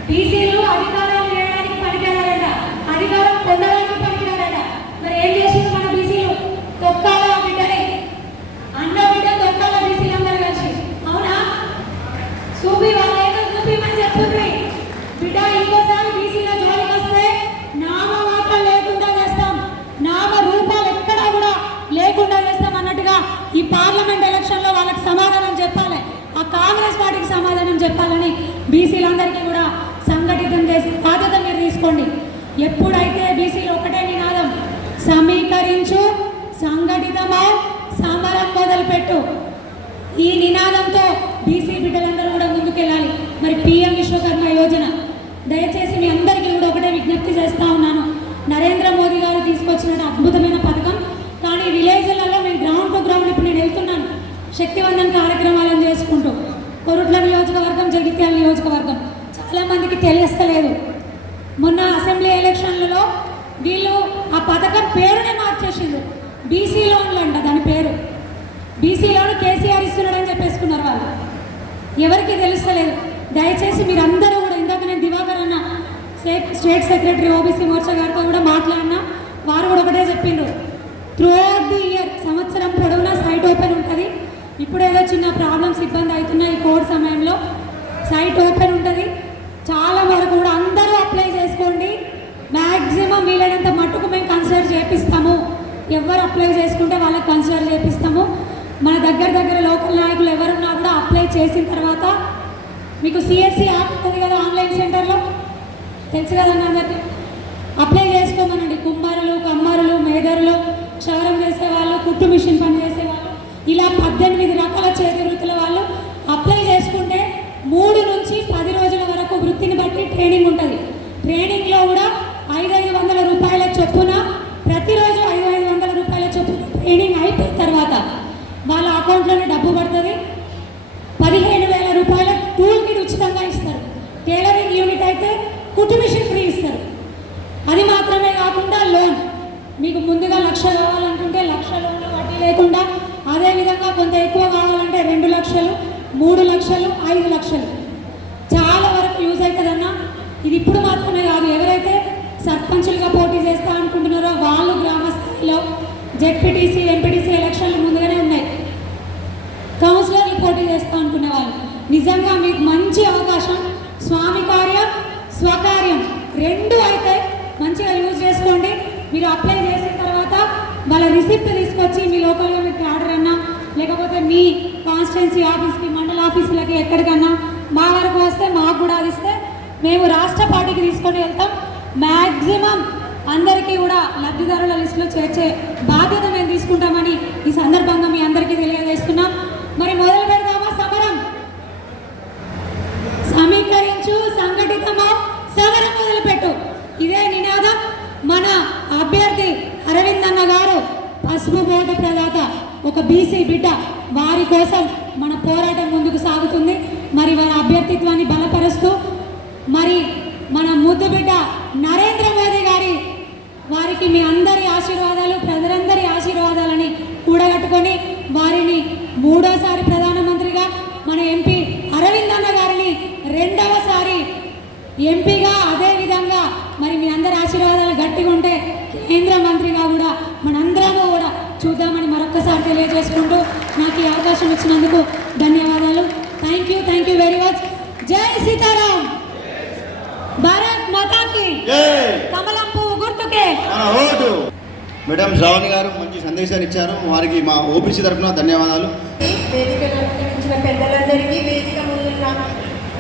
బీసీలు అధికారాలు చేయడానికి పనికిరారట, అధికారం పొందడానికి పనికిరారట. మరి ఏం చేసింది మన బీసీలు? తొక్కాల బిడ్డనే, అన్న బిడ్డ తొక్కాల బీసీలు అందరూ కలిసి. అవునా? చూపి వాళ్ళేదో చూపిమని చెప్తుంది. బిడ్డ ఇంకోసారి బీసీల జోలికి వస్తే నామమాత్రం లేకుండా చేస్తాం, నామ రూపాలు ఎక్కడా కూడా లేకుండా చేస్తాం అన్నట్టుగా ఈ పార్లమెంట్ ఎలక్షన్లో వాళ్ళకి సమాధానం చెప్పాలి, ఆ కాంగ్రెస్ పార్టీకి సమాధానం చెప్పాలని బీసీలందరికీ కూడా సంఘటితం చేసి బాధ్యత మీరు తీసుకోండి. ఎప్పుడైతే బీసీలు ఒకటే నినాదం, సమీకరించు, సంఘటితమై సమరం మొదలుపెట్టు, ఈ నినాదంతో బీసీ బిడ్డలందరూ కూడా ముందుకెళ్ళాలి. మరి పిఎం విశ్వకర్మ యోజన దయచేసి మీ అందరికీ కూడా ఒకటే విజ్ఞప్తి చేస్తూ ఉన్నాను. నరేంద్ర మోదీ గారు తీసుకొచ్చిన అద్భుతమైన పథకం, కానీ విలేజ్లలో నేను గ్రౌండ్ టు గ్రౌండ్ ఇప్పుడు నేను వెళ్తున్నాను శక్తివందన కార్యక్రమాలను చేసుకుంటూ. కొరుట్ల నియోజకవర్గం, జగిత్యాల నియోజకవర్గం చాలామందికి తెలియస్తలేదు. మొన్న అసెంబ్లీ ఎలక్షన్లలో వీళ్ళు ఆ పథకం పేరునే మార్చేసిండ్రు, బీసీ లోన్లు అంట దాని పేరు. బీసీ లోన్ కేసీఆర్ ఇస్తున్నాడని చెప్పేసుకున్నారు వాళ్ళు, ఎవరికి తెలుస్తలేదు. దయచేసి మీరందరూ కూడా, ఇందాక నేను దివాకర్ అన్న స్టేట్ సెక్రటరీ ఓబీసీ మోర్చా గారితో కూడా మాట్లాడినా, వారు కూడా ఒకటే చెప్పిండ్రు, త్రూ అవుట్ ది ఇయర్ సంవత్సరం పొడవునా సైట్ ఓపెన్ ఉంటుంది. ఇప్పుడు ఏదో చిన్న ప్రాబ్లమ్స్ ఇబ్బంది అవుతున్నాయి, ఈ కోడ్ సమయంలో సైట్ ఓపెన్ ఉంటుంది. చాలా వరకు కూడా అందరూ అప్లై చేసుకోండి. మ్యాక్సిమం వీలైనంత మట్టుకు మేము కన్సిడర్ చేపిస్తాము, ఎవరు అప్లై చేసుకుంటే వాళ్ళకి కన్సిడర్ చేపిస్తాము. మన దగ్గర లోకల్ నాయకులు ఎవరున్నా కూడా అప్లై చేసిన తర్వాత మీకు సిఎస్సి యాప్ ఉంటుంది కదా ఆన్లైన్ సెంటర్లో, తెలుసు కదండి అందరికీ, అప్లై చేసుకోమనండి. కుమ్మారులు, కమ్మారులు, మేదరులు, క్షవరం చేసేవాళ్ళు, కుట్టు మిషన్ పని చేసేవాళ్ళు, ఇలా 18 రకాల చేతి వృత్తుల వాళ్ళు అప్లై చేసుకుంటే 3 నుంచి 10 రోజుల వరకు వృత్తిని బట్టి ట్రైనింగ్ ఉంటుంది. ట్రైనింగ్లో కూడా 500 రూపాయల చొప్పున, ప్రతిరోజు 500 రూపాయల చొప్పున ట్రైనింగ్ అయిపోయిన తర్వాత వాళ్ళ అకౌంట్లోనే డబ్బు పడుతుంది. 15,000 రూపాయల టూల్ కిట్ ఉచితంగా ఇస్తారు. టైలరింగ్ యూనిట్ అయితే కుట్టు మిషన్ ఫ్రీ ఇస్తారు. అది మాత్రమే కాకుండా లోన్, మీకు ముందుగా 1,00,000 కావాలనుకుంటే 1,00,000 లోన్లు వడ్డీ లేకుండా, అదేవిధంగా కొంత ఎక్కువ కావాలంటే 2 లక్షలు, 3 లక్షలు, 5 లక్షలు చాలా వరకు యూజ్ అవుతుందన్న. ఇది ఇప్పుడు మాత్రమే కాదు, ఎవరైతే సర్పంచులుగా పోటీ చేస్తా అనుకుంటున్నారో వాళ్ళు గ్రామ స్థాయిలో జెడ్పీటీసీ, ఎంపీటీసీ ఎలక్షన్లు ముందుగానే ఉన్నాయి. కౌన్సిలర్లు పోటీ చేస్తా అనుకునే వాళ్ళు, నిజంగా మీకు మంచి అవకాశం. స్వామి కార్యం, స్వకార్యం 2 అయితే మంచిగా యూజ్ చేసుకోండి. మీరు అప్లై చేసిన తర్వాత వాళ్ళ రిసిప్ట్ తీసుకొచ్చి మీ లోకల్గా మీకు ఆర్డర్ అన్నా, లేకపోతే మీ కాన్స్టిట్యున్సీ ఆఫీస్కి, మండల ఆఫీసులకి ఎక్కడికన్నా మా వరకు వస్తే మాకు కూడా అది ఇస్తే మేము రాష్ట్ర పార్టీకి తీసుకొని వెళ్తాం. మ్యాక్సిమం అందరికీ కూడా లబ్ధిదారుల లిస్టులో చేర్చే బాధ్యత మేము తీసుకుంటామని ఈ సందర్భంగా మీ అందరికీ తెలియజేస్తున్నాం. మరి మొదలు పెడదామా సమరం? సమీకరించు, సంఘటితమా, సమరం మొదలుపెట్టు, ఇదే నినాదం. మన అభ్యర్థి అరవింద్ అన్న గారు పసుపు బోర్డు ప్రదాత, ఒక బీసీ బిడ్డ, వారి కోసం మన పోరాటం ముందుకు సాగుతుంది. మరి వారి అభ్యర్థిత్వాన్ని బలపరుస్తూ, మరి మన ముద్దు బిడ్డ నరేంద్ర మోదీ గారి వారికి మీ అందరి ఆశీర్వాదాలు, ప్రజలందరి ఆశీర్వాదాలని కూడగట్టుకొని వారిని 3వసారి ప్రధానమంత్రిగా, మన ఎంపీ అరవింద్ అన్న గారిని 2వసారి ఎంపీగా, అదేవిధంగా మరి మీ అందరి ఆశీర్వాదాలు గట్టిగా ఉంటే కేంద్ర మంత్రిగా కూడా మనందరము కూడా చూద్దామని మరొక్కసారి తెలియజేసుకుంటూ నాకు ఈ అవకాశం ఇచ్చినందుకు ధన్యవాదాలు. Thank you very much. జై సీతారాం. భారత్ మాతాకి కమలం పువ్వు గుర్తుకే మేడం శ్రావణి గారు మంచి సందేశాన్ని ఇచ్చారు. వారికి మా ఓబీసీ తరఫున ధన్యవాదాలు. వేదికను అలంకరించిన పెద్దలందరికీ, వేదిక ముందున్న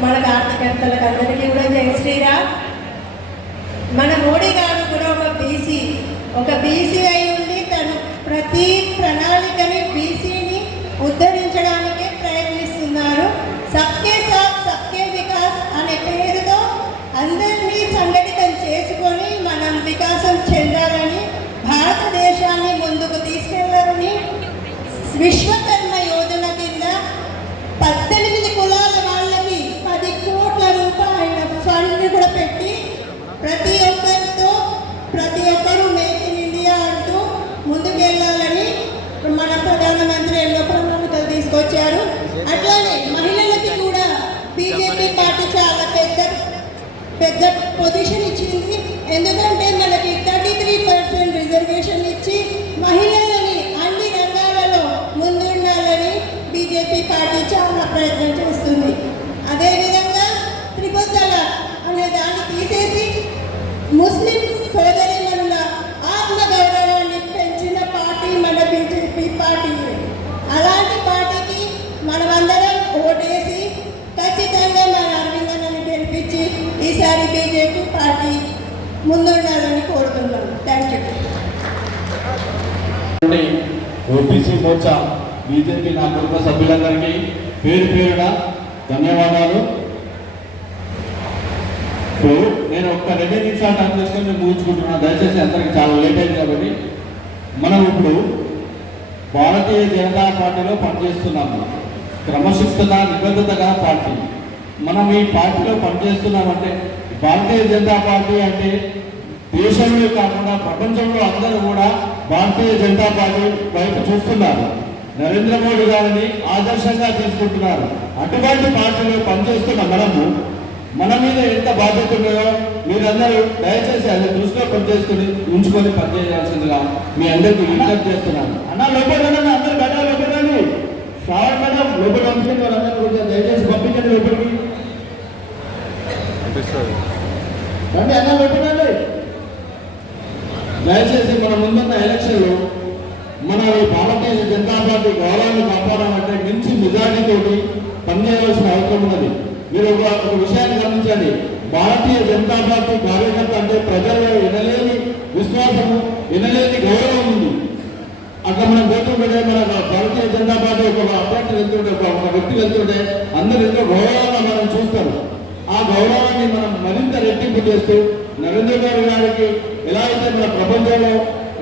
మన కార్యకర్తలకు అందరికీ కూడా జై శ్రీరామ్. మన మోడీ గారు కూడా ఒక బీసీ అయి ఉండి తను ప్రతి ప్రణాళికని బీసీని ఉద్ధరించడానికే ప్రయత్నిస్తున్నారు. సబ్కే సాత్ సబ్కే వికాస్ అనే పేరుతో అందరినీ సంఘటితం చేసుకొని మనం వికాసం చెందాలని, భారతదేశాన్ని ముందుకు తీసుకెళ్లాలని విశ్వకర్మ యోజన కింద 18 కులాల వాళ్ళకి 10 కోట్ల రూపాయల ఫండ్ కూడా పెట్టి ప్రతి ఒక్కరూ మేక్ ఇన్ ఇండియా అంటూ ముందుకెళ్ళాలని మన ప్రధానమంత్రి ఎన్నో ప్రణాళికలు తీసుకొచ్చారు. పెద్ద పొజిషన్ ఇచ్చింది. ఎందుకంటే మనకి 33% రిజర్వేషన్ ఇచ్చి మహిళలని అన్ని రంగాలలో ముందుండాలని బీజేపీ పార్టీ చాలా ప్రయత్నం చేస్తుంది. అదేవిధంగా త్రిపుల్ తలాక్ అనే దాన్ని తీసేసి ముస్లిం సోదరిమణుల ఆత్మగౌరవాన్ని పెంచిన పార్టీ మన బీజేపీ పార్టీ. అలాంటి పార్టీకి మనమందరం ఓటేసి ఖచ్చితంగా మన అరవిందన్నని గెలిపించి ఈసారి బీజేపీ పార్టీ ముందుండాలని కోరుతున్నాను. Thank you. OBC Morcha BJP నా కుటుంబ సభ్యులందరికీ పేరు పేరున ధన్యవాదాలు. ఇప్పుడు నేను ఒక్క 2 నిమిషాలు టైం చేసుకొని ముగించుకుంటున్నాను. దయచేసి అందరికీ చాలా లేట్ అయింది కాబట్టి మనం ఇప్పుడు భారతీయ జనతా పార్టీలో పనిచేస్తున్నాము. క్రమశిక్షణ నిబద్ధత గల పార్టీ. మనం ఈ పార్టీలో పనిచేస్తున్నామంటే భారతీయ జనతా పార్టీ అంటే దేశంలో కాకుండా ప్రపంచంలో అందరూ కూడా భారతీయ జనతా పార్టీ వైపు చూస్తున్నారు. నరేంద్ర మోడీ గారిని ఆదర్శంగా తీసుకుంటున్నారు. అటువంటి పార్టీలో పనిచేస్తున్న మనము మన మీద ఎంత బాధ్యత ఉన్నాయో మీరందరూ దయచేసి అది దృష్టిలో పనిచేసుకుని ఉంచుకొని పనిచేయాల్సిందిగా మీ అందరికీ విజ్ఞప్తి చేస్తున్నాను. అన్న లోపలండి, అందరూ గడ్డ లోపలండి. శ్రావణ్ మేడం లోపల పంపించండి. వాళ్ళందరూ కొంచెం దయచేసి పంపించండి లోపలికి. రండి అన్న లోపలండి. దయచేసి మన ముందున్న ఎలక్షన్లో మన భారతీయ జనతా పార్టీ గౌరవాన్ని కాపాడాలంటే మంచి మెజార్టీతోటి పనిచేయవలసిన అవసరం ఉన్నది. మీరు ఒక విషయాన్ని గమనించండి. భారతీయ జనతా పార్టీ కార్యకర్త అంటే ప్రజల్లో వినలేని విశ్వాసము, వినలేని గౌరవం ఉంది. అట్లా మనం పోతుంటే మన భారతీయ జనతా పార్టీ ఒక అభ్యర్థి వెళ్తుంటే, ఒక వ్యక్తి వెళ్తుంటే అందరూ ఎంతో గౌరవంగా మనం చూస్తారు. ఆ గౌరవాన్ని మనం మరింత రెట్టింపు చేస్తూ నరేంద్ర మోడీ గారికి ఎలా అయితే మన ప్రపంచంలో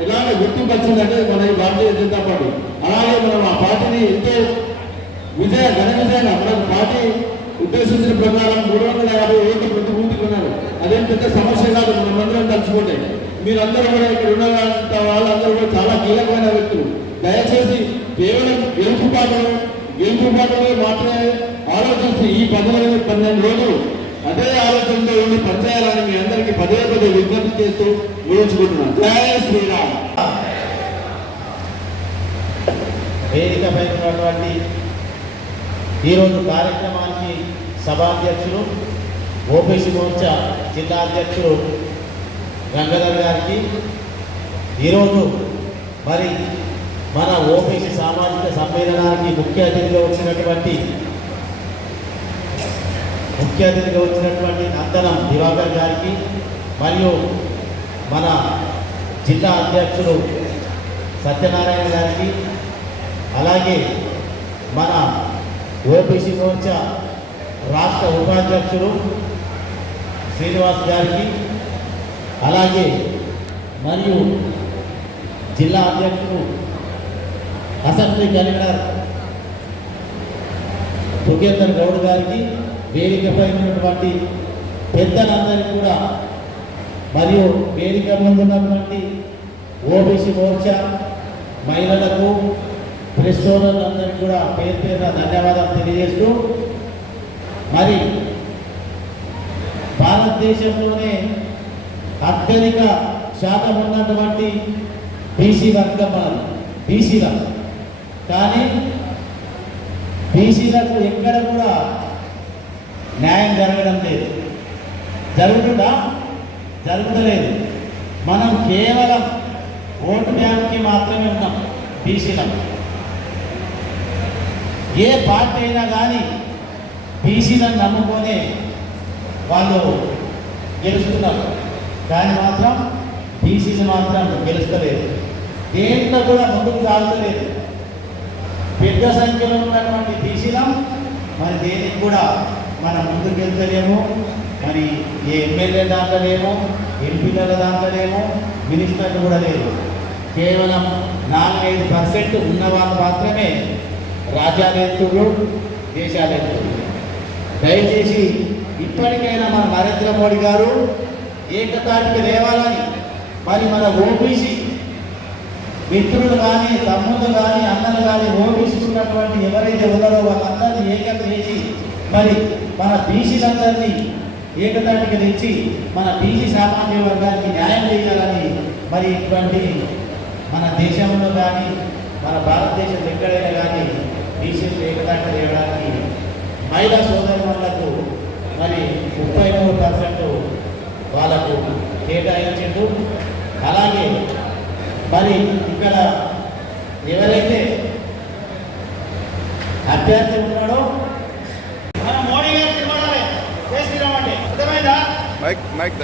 ఎలాగ గుర్తింపు వచ్చిందంటే మన ఈ భారతీయ జనతా పార్టీ, అలాగే మనం ఆ పార్టీని ఎంతో ఘన విజయాన్ని మన పార్టీ ఉద్దేశించిన ప్రకారం 350 ఓట్లు ప్రతి ఊరికి ఉన్నారు. అదేం పెద్ద సమస్య కాదు. మనమందరం తలుచుకుంటే మీరందరూ కూడా ఇక్కడ ఉన్న వాళ్ళందరూ కూడా చాలా కీలకమైన వ్యక్తులు. దయచేసి కేవలం గెలుపుబాటులో మాత్రమే ఆలోచిస్తూ ఈ 12 రోజులు అదే ఆలోచనతో ఉండి పనిచేయాలని మీ అందరికీ పదే విజ్ఞప్తి చేస్తూ ముగించుకుంటున్నాను. జై శ్రీరామ్. వేదికపై ఉన్నటువంటి ఈరోజు కార్యక్రమానికి సభాధ్యక్షులు ఓబీసీ మోర్చా జిల్లా అధ్యక్షులు గంగాధర్ గారికి, ఈరోజు మరి మన ఓబీసీ సామాజిక సమ్మేళనానికి ముఖ్య అతిథిగా వచ్చినటువంటి నందనం దివాకర్ గారికి, మరియు మన జిల్లా అధ్యక్షులు సత్యనారాయణ గారికి, అలాగే మన ఓబీసీ మోర్చా రాష్ట్ర ఉపాధ్యక్షులు శ్రీనివాస్ గారికి, అలాగే మరియు జిల్లా అధ్యక్షులు అసెంబ్లీ కన్వీనర్ సుఖేందర్ గౌడ్ గారికి, వేదికపై ఉన్నటువంటి పెద్దలందరికీ కూడా, మరియు వేదిక ముందు ఉన్నటువంటి ఓబీసీ మోర్చా మహిళలకు, ప్రెస్ సోదరులందరికీ కూడా పేరు పేరున ధన్యవాదాలు తెలియజేస్తూ, మరి భారతదేశంలోనే అత్యధిక శాతం ఉన్నటువంటి బీసీ వర్గం మనది, బీసీలకు. కానీ బీసీలకు ఎక్కడ కూడా న్యాయం జరగడం లేదు. జరుగుతలేదు. మనం కేవలం ఓటు బ్యాంక్కి మాత్రమే ఉన్నాం బీసీలం. ఏ పార్టీ అయినా కానీ బీసీలను నమ్ముకొని వాళ్ళు గెలుస్తున్నారు, కానీ మాత్రం బీసీలు మాత్రం గెలుస్తలేదు. దేంట్లో కూడా ముందుకు సాగుతలేదు. పెద్ద సంఖ్యలో ఉన్నటువంటి బీసీలం మరి దేనికి కూడా మనం ముందుకు వెళ్తలేము. మరి ఏ ఎమ్మెల్యే దాంట్లోనేమో, ఎంపీల దాంట్లోనేమో, మినిస్టర్లు కూడా లేదు. కేవలం 4-5% ఉన్న వాళ్ళు మాత్రమే రాజ్యాలు ఎత్తురు, దేశాలు ఎత్తురు. దయచేసి ఇప్పటికైనా మన నరేంద్ర మోడీ గారు ఏకతాటికి లేవాలని, మరి మన ఓబీసీ మిత్రులు కానీ, తమ్ముళ్ళు కానీ, అన్నలు కానీ, ఓబీసీ ఉన్నటువంటి ఎవరైతే ఉన్నారో వాళ్ళందరినీ ఏకం చేసి మరి మన బీసీలందరినీ ఏకతాటికి తెచ్చి మన బీసీ సామాజిక వర్గానికి న్యాయం చేయాలని మరి ఇటువంటి మన దేశంలో కానీ మన భారతదేశం ఎక్కడైనా కానీ బీసీలు ఏకతాటి చేయడానికి మహిళా సోదరులకు మరి 33% వాళ్ళకు కేటాయించిండు. అలాగే మరి ఇక్కడ ఎవరైతే అభ్యర్థి ఉన్నాడో మన మోడీ గారు తిరగడాలి. జై శ్రీరామ్ అంటే అర్థమైందా?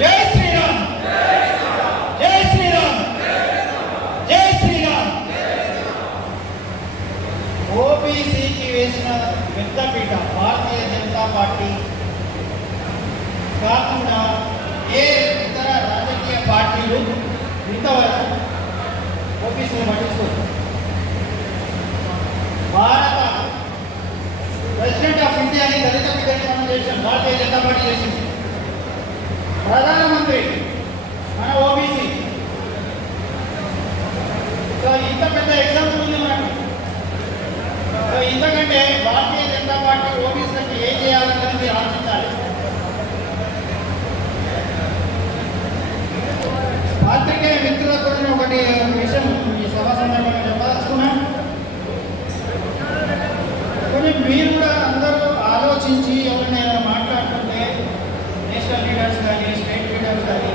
జై శ్రీరామ్, జై శ్రీరామ్, జై శ్రీరామ్. ఓబీసీకి వేసిన పెద్దపీట భారతీయ జనతా పార్టీ కాకుండా ఏ ఇతర రాజకీయ పార్టీలు ఇంతవరకు ఓబీసీని పట్టించుకోరు. భారత ప్రెసిడెంట్ ఆఫ్ ఇండియాని దళిత విధానం చేసిన భారతీయ జనతా పార్టీ చేసింది. ప్రధానమంత్రి మన ఓబీసీ. సో ఇంత పెద్ద ఎగ్జాంపుల్ ఉంది మనకు. సో ఇంతకంటే భారతీయ జనతా పార్టీ ఓబీసీలకు ఏం చేయాలన్నది ఆలోచించాలి. పాత్రికేయ మిత్రులకు కూడా ఒకటి విషయం ఈ సభా సందర్భంగా చెప్పదలుచుకున్నా. కొన్ని మీరు కూడా అందరూ ఆలోచించి ఎవరైనా మాట్లాడుతుంటే నేషనల్ లీడర్స్ కానీ స్టేట్ లీడర్స్ కానీ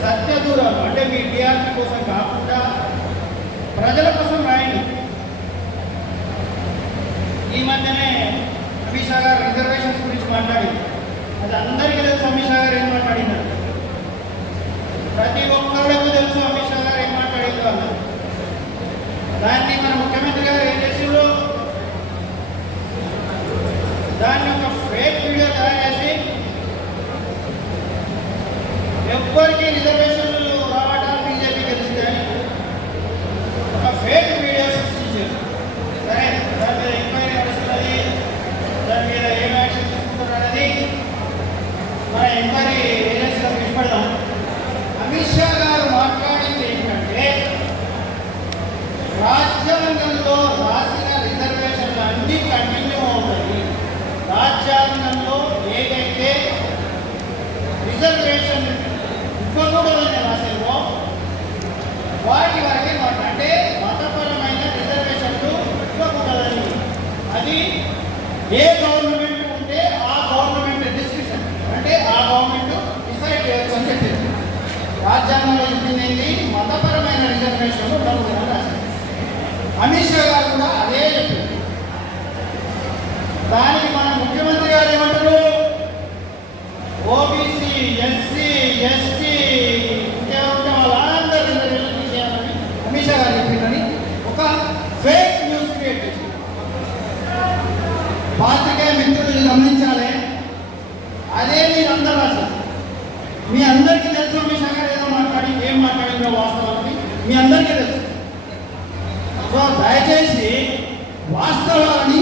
సత్యదూరం అంటే మీ టీఆర్పీ కోసం కాకుండా ప్రజల కోసం రాయండి. ఈ మధ్యనే అమిత్ షా గారు రిజర్వేషన్స్ గురించి మాట్లాడింది. అది అందరికీ తెలుసు అమిత్ షా గారు ఏం మాట్లాడినారు. ప్రతి ఒక్కరికి తెలుసు అమిత్ షా గారు ఏం మాట్లాడిందో అన్నారు. దాన్ని మన ముఖ్యమంత్రి గారు ఏం చేసిండ్రు, దాన్ని ఒక ఫేక్ వీడియో తయారు చేసి ఎవ్వరికి రిజర్వేషన్లు రావడం బీజేపీ గెలిస్తే ఒక ఫేక్ వీడియో సృష్టించారు. సరే, దాని మీద ఎంక్వైరీ నడుస్తున్నది, దాని మీద ఏం యాక్షన్ తీసుకుంటున్నది మన ఎంక్వైరీ ఏజెన్సీలకు ఇష్టపడదాం. అమిత్ షా గారు మాట్లాడింది ఏంటంటే రాజ్యాంగంలో రాసిన రిజర్వేషన్లు అన్నీ కంటిన్యూ అవుతాయి. రాజ్యాంగంలో ఏదైతే రిజర్వేషన్ ఇవ్వకూడదని రాసేవో వాటి వరకే అంటే మతపరమైన రిజర్వేషన్లు ఇవ్వకూడదని. అది ఏ గవర్నమెంట్ ఉంటే ఆ గవర్నమెంట్ డిస్క్రిప్షన్ అంటే ఆ గవర్నమెంట్ డిసైడ్ చేయొచ్చు అని చెప్పింది. రాజ్యాంగంలో చెప్పింది మతపరమైన రిజర్వేషన్లు ఉండకూడదని రాసింది. అమిత్ షా గారు కూడా అదే చెప్పింది. దానికి మన ముఖ్యమంత్రి గారు ఏమంటారు, ఓబీసీ ఎస్సీ ఎస్టీ ఇంకేమంటే వాళ్ళందరూ రిజర్వేషన్ తీసేయాలని అమిత్ షా గారు చెప్పిందని ఒక ఫేక్ న్యూస్ క్రియేట్ చేసింది. పాత్రికేయ మిత్రులు గమనించాలి. అదే మీరు అందరూ రాశారు. మీ అందరికీ తెలుసు అమిత్ షా గారు ఏదో మాట్లాడి ఏం మాట్లాడిందో వాస్తవాన్ని మీ అందరికీ తెలుసు. సో దయచేసి వాస్తవాన్ని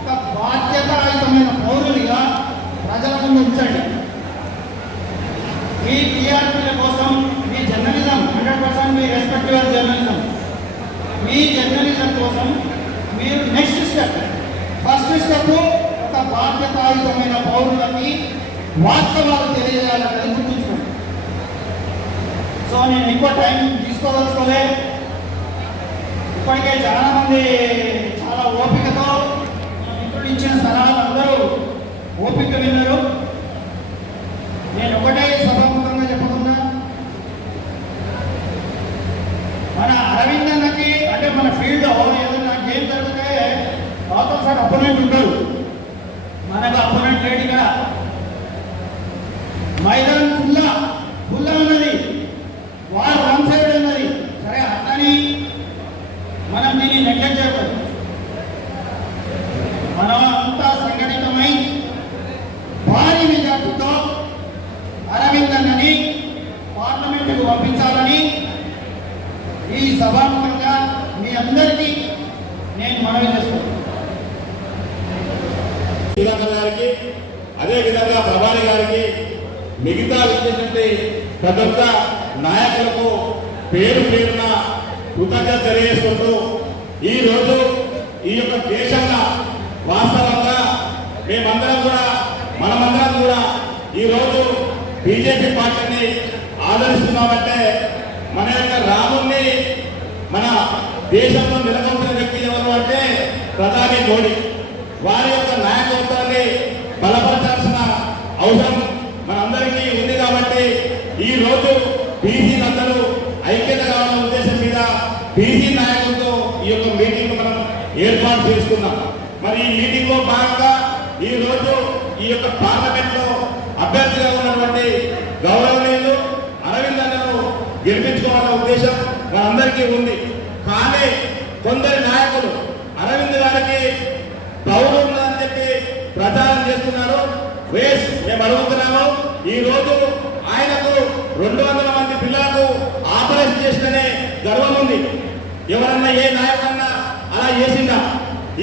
ఒక బాధ్యతాయుతమైన పౌరులుగా ప్రజల ముందు ఉంచండి. మీ టీఆర్పీల కోసం మీ జర్నలిజం 100% మీ రెస్పెక్ట్ యువర్ జర్నలిజం, మీ జర్నలిజం కోసం మీరు నెక్స్ట్ స్టెప్ ఫస్ట్ స్టెప్ ఒక బాధ్యతాయుతమైన పౌరులకి వాస్తవాలు తెలియజేయాలన్నది గుర్తుంచుకోండి. సో నేను ఎక్కువ టైం తీసుకోదలుచుకోలే. ఇప్పటికే చాలామంది చాలా ఓపికతో మిత్రులు ఇచ్చిన సలహాలు అందరూ ఓపిక విన్నారు. నేను ఒకటే సభాముఖంగా చెప్పకుండా మన అరవింద్ అన్నకి అంటే మన ఫీల్డ్లో ఏదైనా గేమ్ జరిగితే అవతల సార్ అపోనెంట్ ఉంటారు. మనకు అపోనెంట్ లేడు. ఇక్కడ మైదాన్ ఖుల్లా ఉన్నది, వారు వన్ సైడ్ ఉన్నది. సరే, అట్లని మనం దీన్ని నెగ్లెక్ట్ చేయకూడదు. మనం అంతా సంఘటితమై భారీ మెజార్టీతో అరవింద్ అన్నని పార్లమెంటుకు పంపించాలని ఈ సభాముఖంగా మీ అందరికీ నేను మనవి చేస్తున్నాను. గారికి అదేవిధంగా ప్రభాని గారికి మిగతా విచ్చేసినటువంటి ప్రతి ఒక్క నాయకులకు పేరు పేరున కృతజ్ఞత తెలియజేసుకుంటూ ఈరోజు ఈ యొక్క దేశంలో వాస్తవంగా మనమందరం కూడా ఈరోజు బీజేపీ పార్టీని ఆదరిస్తున్నామంటే మన యొక్క రాముణ్ణి మన దేశంలో నిలబొట్టిన వ్యక్తి ఎవరు అంటే ప్రధాని మోడీ. వారి యొక్క నాయకత్వాన్ని బలపరచాల్సిన అవసరం మనందరికీ ఉంది. కాబట్టి ఈ రోజు బీసీలందరూ ఐక్యత కావాలన్న ఉద్దేశం మీద బీసీ నాయకులతో ఈ యొక్క మీటింగ్ మనం ఏర్పాటు చేసుకున్నాం. మరి ఈ మీటింగ్ లో భాగంగా ఈ రోజు ఈ యొక్క పార్లమెంట్ లో అభ్యర్థిగా ఉన్నటువంటి గౌరవనీయులు అరవింద్ అన్నను గెలిపించుకోవాలన్న ఉద్దేశం మనందరికీ ఉంది. కానీ కొందరి నాయకులు అరవింద్ గారికి పౌరులు ఉందని చెప్పి ప్రచారం చేస్తున్నారు. వేస్ మేము అడుగుతున్నాము. ఈ రోజు ఆయనకు 200 మంది పిల్లలకు ఆపరేషన్ చేసిననే గర్వం ఉంది. ఎవరన్నా ఏ నాయకన్నా అలా చేసిందా?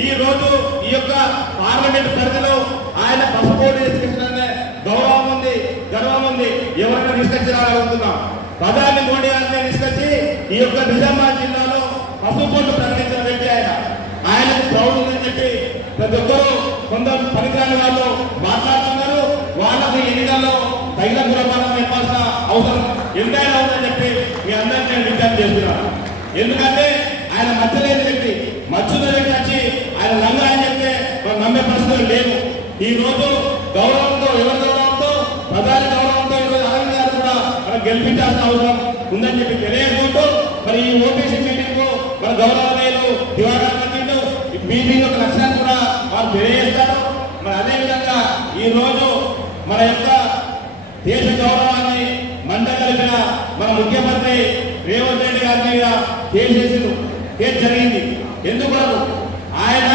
ఈ రోజు ఈ యొక్క పార్లమెంట్ పరిధిలో ఆయన పసుపోటు తీసుకొచ్చిననే గౌరవం ఉంది, గర్వం ఉంది. ఎవరైనా తీసుకొచ్చిరాగలుగుతున్నాం. ప్రధాని మోడీ గారిని తీసుకొచ్చి ఈ యొక్క నిజామాబాద్ జిల్లాలో పసుపోటు ప్రకటించిన వ్యక్తి ఆయన. ఆయనకు ప్రౌఢ ఉందని చెప్పి ప్రతి ఒక్కరూ కొందరు పనికిరాని వాళ్ళు మాట్లాడుతున్నారు. వాళ్ళకు ఎన్నికల్లో తగిన గురపాఠం చెప్పాల్సిన అవసరం ఎంతైనా ఉందని చెప్పి మీ అందరినీ నేను విజ్ఞప్తి చేస్తున్నాను. ఎందుకంటే ఆయన మచ్చలేని వ్యక్తి, మచ్చున్న వ్యక్తి వచ్చి ఆయన లంగా అని చెప్తే మనం నమ్మే పరిస్థితులు లేవు. ఈ రోజు గౌరవంతో, ఎవరి గౌరవంతో, ప్రధాని గౌరవంతో ఈరోజు అరవింద్ గారు కూడా మనం గెలిపించాల్సిన అవసరం ఉందని చెప్పి తెలియజేసుకుంటూ మరి ఈ ఓబీసీ మీటింగ్ కు మన గౌరవనీయులు దివాకర్ కమిటీలు ఈ మీటింగ్ యొక్క లక్ష్యాన్ని కూడా వారు తెలియజేస్తారు. మరి అదేవిధంగా ఈ రోజు మన యొక్క దేశ గౌరవాన్ని మండగలిపిన మన ముఖ్యమంత్రి రేవంత్ రెడ్డి గారి మీద కేసు జరిగింది. ఎందుకు? ఆయన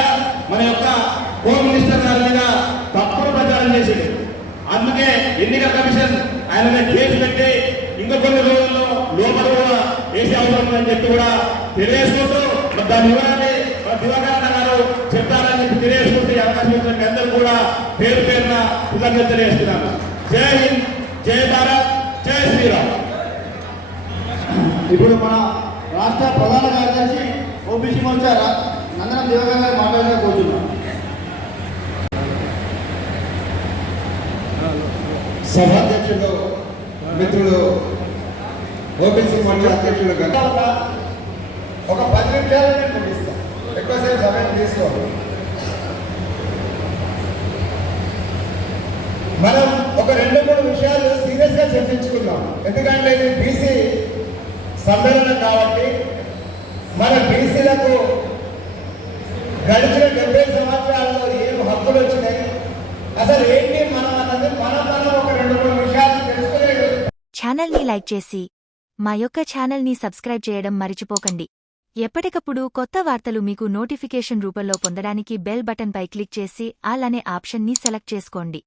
మన యొక్క హోమ్ మినిస్టర్ గారి మీద తప్పుడు ప్రచారం చేసింది. అందుకే ఎన్నికల కమిషన్ ఆయన మీద కేసు పెట్టి ఇంకా కొన్ని రోజుల్లో లోపల కూడా వేసే అవసరం ఉందని చెప్పి కూడా తెలియజేసుకుంటూ దాని వివరాన్ని దివాకర్ గారు చెప్తారని చెప్పి తెలియజేసుకుంటూ అవకాశం ఇచ్చిన అందరూ కూడా పేరు పేరున కృతజ్ఞత తెలియజేస్తున్నాను. జై హింద్, జై భారత్, జై శ్రీరామ్. ఇప్పుడు మన రాష్ట్ర ప్రధాన కార్యదర్శి ఓబీసీ మోర్చా నందనం దివాకర్ గారు మాట్లాడే కోరుతున్నాం. సభాధ్యక్షుడు మిత్రుడు ఓబీసీ మోర్చా అధ్యక్షుడు ఒక 10 నిమిషాలు నేను ముగిస్తాను. ఎక్కువసేపు సమయం తీసుకోవాలి. మనం ఒక 2-3 విషయాలు సీరియస్గా చర్చించుకుందాం. ఎందుకంటే ఇది బీసీ సమ్మేళనం కాబట్టి మన బీసీలకు గడిచిన 70 సంవత్సరాల్లో ఏం హక్కులు వచ్చినాయి, అసలు ఏంటి మనం అన్నది మనం ఒక 2-3 విషయాలు తెలుసుకోలేదు. ఛానల్ని లైక్ చేసి మా యొక్క ఛానల్ని సబ్స్క్రైబ్ చేయడం మరిచిపోకండి. ఎప్పటికప్పుడు కొత్త వార్తలు మీకు నోటిఫికేషన్ రూపంలో పొందడానికి బెల్ బటన్పై క్లిక్ చేసి ఆల్ అనే ఆప్షన్ని సెలెక్ట్ చేసుకోండి.